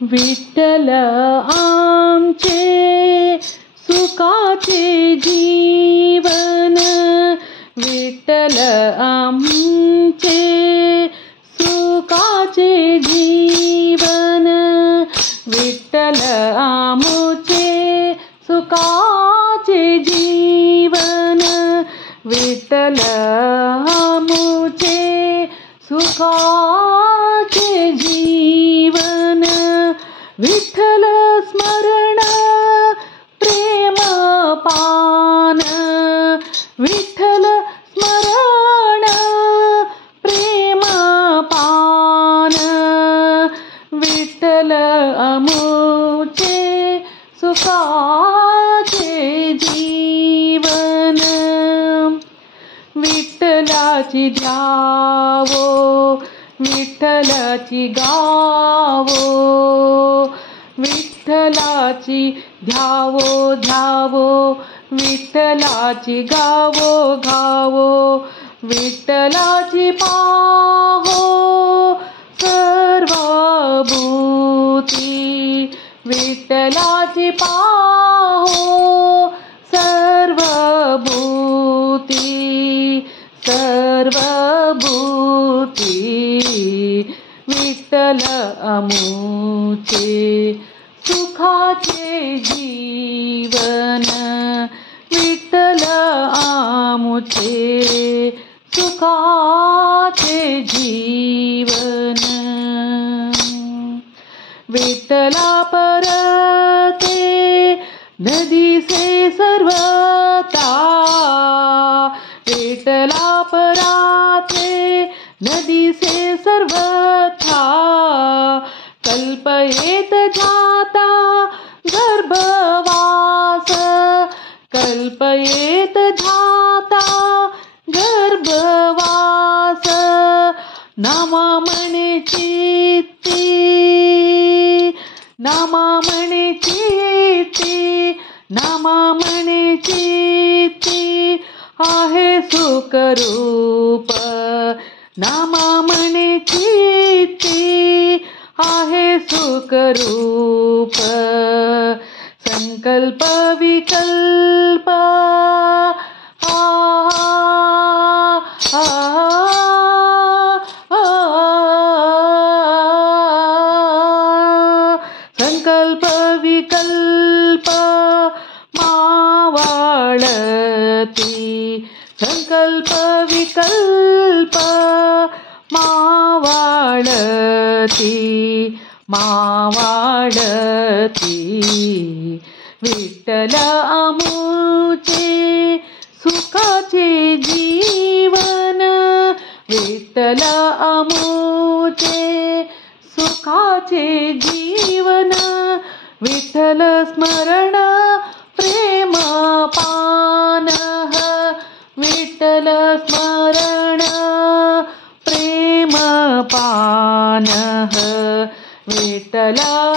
विठ्ठल आमचे सुखाचे जीवन, विठ्ठल आमचे सुखाचे जीवन, विठ्ठल आमचे सुखाचे जीवन, विठ्ठल आमचे सुखाचे जीवन, विठ्ठल स्मरण प्रेम पान, विठ्ठल स्मरण प्रेम पान, विठ्ठल आमुचे सुखाचे जीवन, विठ्ठलाची ध्यावो विठ्ठलाची गावो, विठ्ठलाची ध्यावो ध्यावो, विठ्ठलाची गावो गावो, विठ्ठलाची पाहो सर्वभूती, विठ्ठलाची पाहो सर्वभूती, सर्वभूती, विठ्ठल आमुचे सुखाचे जीवन, विठ्ठल आमुचे सुखाचे जीवन, विठ्ठला परते नदी से सर्वता, विठ्ठला पराते नदी से सर्वथा, कल्पयेत जाता गर्भवास, कल्पयेत जाता गर्भवास, नामा म्हणे चित्ती, नामा म्हणे चित्ती, नामा म्हणे चित्ती, आहे सुखरूप, नामा म्हणे चित्ती, आहे सुखरूप, संकल्प विकल्प संकल्प विकल्प मावळती, संकल्प विकल्प मावळती, मावळती, विठ्ठल आमुचे सुखाचे जीवन, विठ्ठल आमुचे सुखाचे जीवन, विठ्ठल स्मरण प्रेम पान, विठ्ठल स्मरण प्रेम पान, विठ्ठला